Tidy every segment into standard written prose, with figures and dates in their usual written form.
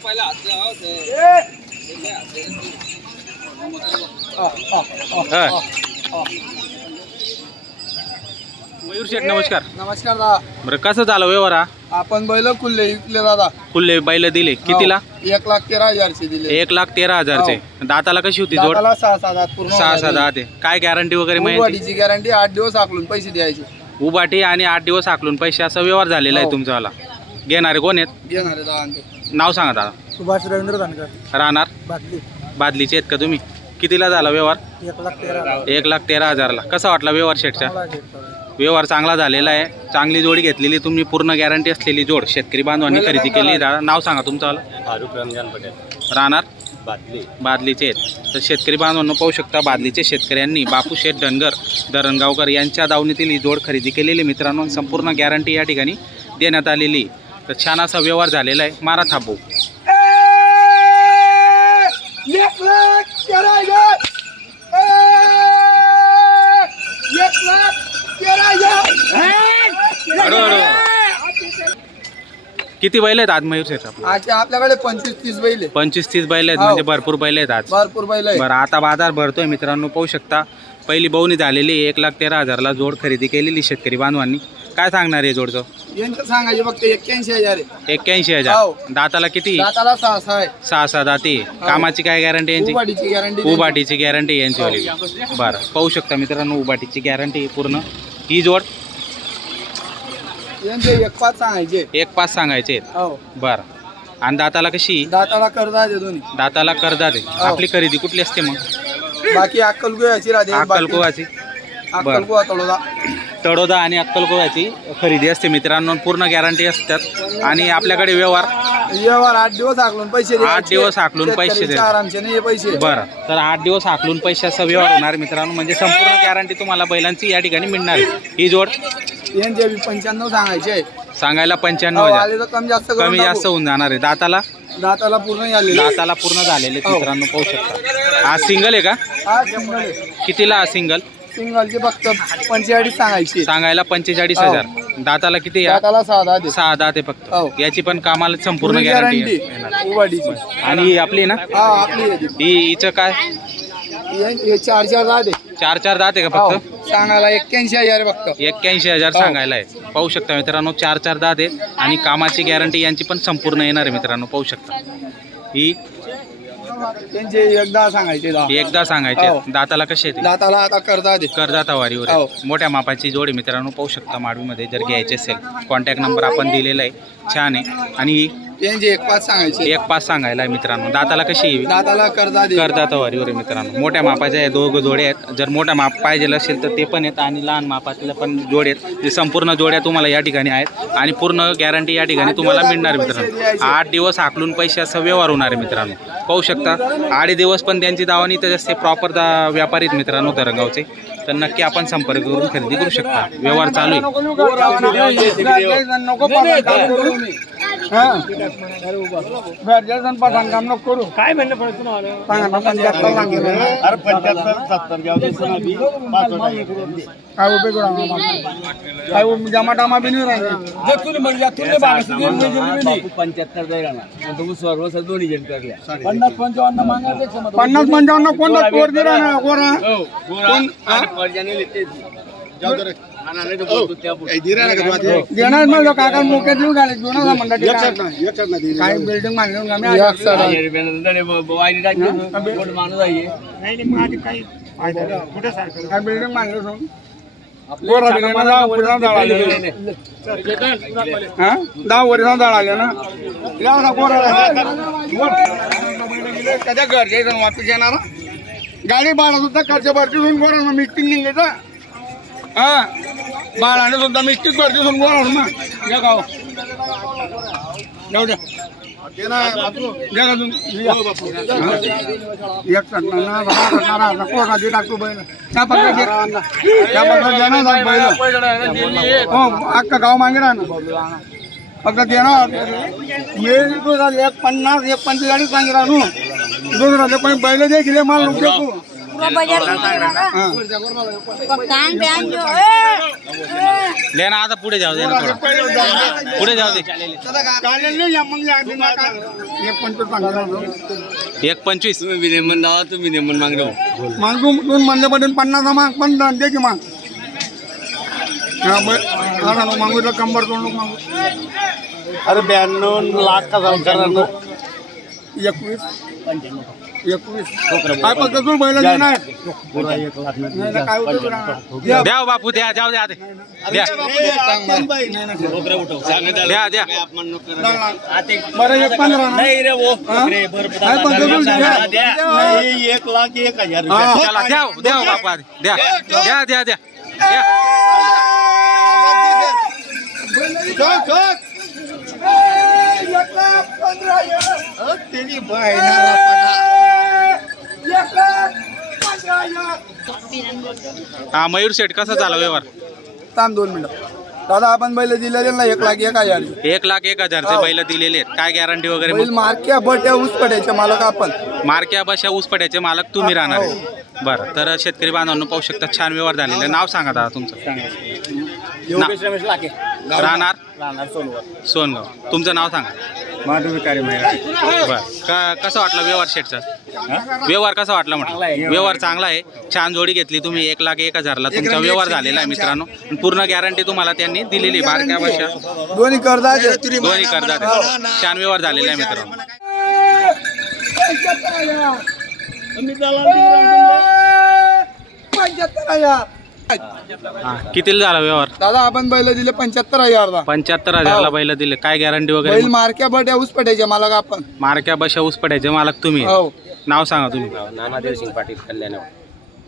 मयूर शेठ नमस्कार. नमस्कार दादा. बरं कसं झालं व्यवहार हा? आपण बैल खुल्ले विकले दादा. खुल्ले बैल दिले कितीला? 1,13,000 दिले. 1,13,000 दाताला कशी होती जोड? दाताला 6-7 दात पूर्ण 6-6 दात आहे. काय गॅरंटी वगैरे माहिती? उभाटीची गॅरंटी 8 दिवस आखलून पैसे द्यायचे. उभाटी आणि 8 दिवस आकलून पैसे असा व्यवहार झालेला आहे हो. तुमचावाला. घेणारे कोण आहेत? घेणारे दादा. नाव सांगा दादा. सुभाष रवींद्र जानकर. राहणार बाटली. बादलीचे आहेत का तुम्ही? कितीला झाला व्यवहार? 1,13,000. 1,13,000ला. कसा वाटला व्यवहार शेठचा? व्यवहार चांगला झालेला आहे. चांगली जोडी घेतलेली तुम्ही, पूर्ण गॅरंटी असलेली जोड शेतकरी बांधवांनी खरेदी केली. नाव सांगा तुमचं. फारुख रमजान पटेल. राहणार बादली. बादलीचे आहेत. तर शेतकरी बांधवांना पाहू शकता, बादलीचे शेतकऱ्यांनी बापू शेठ धनगर धरणगावकर यांच्या दावणीतील ही जोड खरेदी केलेली मित्रांनो. संपूर्ण गॅरंटी या ठिकाणी देण्यात आलेली. तर छान असा व्यवहार झालेला आहे. मारा थापू. किती बैल आहेत आज मयूर शेठ आपले? आपल्याकडे 25-30 बैल आहे. 25-30 बैल आहेत. हो. म्हणजे भरपूर बैल आहेत आज. भरपूर बैल आहे. बरं, आता बाजार भरतोय मित्रांनो. पाहू शकता पहिली बवणी झालेली 1,13,000ला जोड खरेदी केलेली शेतकरी बांधवांनी. काय सांगणार आहे जोडचं? यांचं सांगायचे फक्त 81,000 आहे. 81,000. हो. दाताला किती? दाताला 6 आहे. 6-6 दाती. कामाची काय गॅरंटी यांची? उभाटीची गॅरंटी. उभाटीची गॅरंटी यांची वाली. बरं, पाहू शकता मित्रांनो उभाटीची गॅरंटी पूर्ण. ही जोड यांचे 1,5 सांगायचे. 1,5 सांगायचे आहेत. हो. बरं, आणि दाताला कशी? दाताला कर्जा आहे दोन्ही. दाताला कर्जात आहे. आपली खरेदी कुठली असते मग? बाकी अक्कलकोयाची राहते. अक्कलकोवाची. अक्कलकोवा तळोदा. तडोदा आणि अक्कलकोव्याची खरेदी असते मित्रांनो. पूर्ण गॅरंटी असतात. आणि आपल्याकडे व्यवहार 8 दिवस आखलून पैसे द्यायचे. 8 दिवस आखलून पैसे शेतकऱ्याचे द्यायचे. आरामचे नाही हे पैसे. बरं, तर 8 दिवस आखलून पैशाचा व्यवहार होणार मित्रांनो. म्हणजे संपूर्ण गॅरंटी तुम्हाला बैलांची या ठिकाणी मिळणार आहे. ही जोड यांचे 95 सांगायचे. सांगायला 95,000. आले तर कमी जास्त करून कमी जास्त टाकू. होऊन जाणार आहे. दाताला दाताला पूर्ण आले. दाताला पूर्ण झालेले मित्रांनो. पाहू शकता. हा सिंगल आहे का? हा सिंगल आहे. कितीला हा सिंगल? सिंगलचे फक्त 45 सांगायचे. सांगायला 45,000. दाताला किती? दाताला 6 दात आहे. 6 दात आहे फक्त. हो. याची पण कामाला संपूर्ण पूर्ण गॅरंटी गॅरंटी उभाटीची. आणि ही आपली ना? हा आपली आहे ती. हिचं काय? हे 4 दात आहे. 4 दात आहे का हो. फक्त? सांगायला 81,000 फक्त. 81,000 सांगायला आहे. पाहू शकता मित्रांनो 4 दात आहेत. आणि कामाची गॅरंटी यांची पण संपूर्ण येणार आहे मित्रांनो. पाहू शकता. ही त्यांचे 1,10 सांगायचे. 10 एकदा सांगायचे. हो. दाताला कसे येते? दाताला आता कर्जा दे. कर्जात वारीवर हो. आहे. मोठ्या मापाची जोडी मित्रांनो. पाहू शकता माडवीमध्ये जर घ्यायचे असेल कॉन्टॅक्ट नंबर आपण दिलेला आहे. छान आहे. आणि त्यांचे 1,5 सांगायचे. 1,5 सांगायला आहे मित्रांनो. दाताला कशी येईल? दाताला कर्जा दे. कर्जात वारीवर आहे मित्रांनो. मोठ्या मापाच्या दोघं जोडे आहेत. जर मोठ्या माप पाहिजे असेल तर ते पण आहेत. आणि लहान मापातल्या पण जोडे आहेत. जे संपूर्ण जोड्या तुम्हाला या ठिकाणी आहेत. आणि पूर्ण गॅरंटी या ठिकाणी तुम्हाला मिळणार आहे मित्रांनो. 8 दिवस आकलून पैसे असा व्यवहार होणार आहे मित्रांनो. पाहू शकता 8 दिवस पण त्यांची दावणी तर जसे प्रॉपर व्यापारी आहेत मित्रांनो धरणगावचे. तर नक्की आपण संपर्क करून खरेदी करू शकता. व्यवहार चालू आहे. काय म्हणणं पडतं काय जमा टामा बी नाही राहिले. 50-55 कोणता तोड दिला ना कोरा देणार म्हणलं काका मोक्यात येऊन घाले दोन काय बिल्डिंग मानले बिल्डिंग मानले दहा वर्षांना जाळ आले ना कध्या घर घ्यायचं वापस येणार गाडी भाडा सुद्धा खर्च भरती होऊन गोरा मिस्टिंग निघायचा. हा भाडाने सुद्धा मिस्टिक भरती होऊन गोरा ना गाव जाऊ द्या. अख्खा गाव मागे राहणार फक्त देणार मी 1,50 1,45 सांगे राहू दुसरा कोणी बैल देखील माल नको लेना आता पुढे जाऊ दे ना थोडा पुढे जाऊ दे चालेल नाही या मग या दिन नका. 1.25 सांगा. 1.25 मागून दोन म्हणल्यापर्यंत 50 माग पण दे की माग. मागू तर कंबर तोंड मागू. अरे 92 लाख का संसार 21 काय फक्त तू बैल देणार नाही ना, काय होतं तुला? द्या हो बापू द्या जाऊ द्या द्या द्या द्या बरं 1.15 नाही रे वो काय फक्त तू द्या. 1,01,000 हा. चला द्या हो, द्या हो बापू आधी. द्या द्या द्या द्या द्या हा मयूर शेठ कसा झाला व्यवहार? थांब 2 मिनिटं. दादा आपण बैल दिलेले ना 1,01,000. 1,01,000चे बैल दिलेले आहेत. काय गॅरंटी वगैरे बैल मार्क्या बट्या ऊस पडायच्या मालक आपण. मार्क्या बशा ऊसपड्याचे मालक तुम्ही राहणार आहे. बरं तर शेतकरी बांधवांनो पाहू शकता छान व्यवहार झालेला आहे. नाव सांगा दादा तुमचं. योगेश रमेश लाखे राहणार सोनवर सोनगाव. तुमचं नाव सांगा. माधुविकारी महिला बरं कसं वाटलं व्यवहार शेठचा? व्यवहार कसा वाटला म्हटलं? व्यवहार चांगला आहे. छान जोडी घेतली तुम्ही. 1,01,000ला तुमचा व्यवहार झालेला आहे मित्रांनो. पूर्ण गॅरंटी तुम्हाला त्यांनी दिलेली. बारक्या बशा दोन्ही करदा दोन्ही करतात. छान व्यवहार झालेला आहे मित्रांनो. हा कितीला झाला व्यवहार? दादा आपण बैल दिले 75,000. 75,000ला बैल दिले. काय गॅरंटी वगैरे? बैल मार्क्या बट्या ऊस पडायच्या मालक आपण. मारक्या बशा ऊसपड्याचे मालक तुम्ही. हो. नाव सांगा तुम्ही. नानादेव सिंग पाटील कल्याण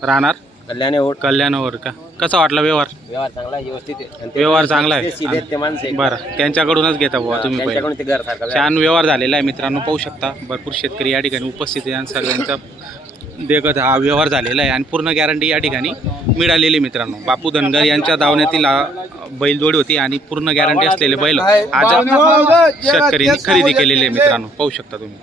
राहणार कल्याण कल्याणवर का? कसा वाटला व्यवहार? व्यवहार चांगला आहे, व्यवस्थित आहे. व्यवहार चांगला आहे. ते माणसं आहे. बरं त्यांच्याकडूनच घेता बुवा तुम्ही पहिले. त्यांच्याकडून ते घर सारखं छान व्यवहार झालेला आहे मित्रांनो. पाहू शकता भरपूर शेतकरी या ठिकाणी उपस्थित आहे आणि सगळ्यांचा देखत हा व्यवहार झालेला आहे आणि पूर्ण गॅरंटी या ठिकाणी मिळालेली मित्रांनो. बापू धनगर यांच्या दावण्यातील बैलजोडी होती आणि पूर्ण गॅरंटी असलेले बैल आज शेतकऱ्यांनी खरेदी केलेले आहे मित्रांनो. पाहू शकता तुम्ही.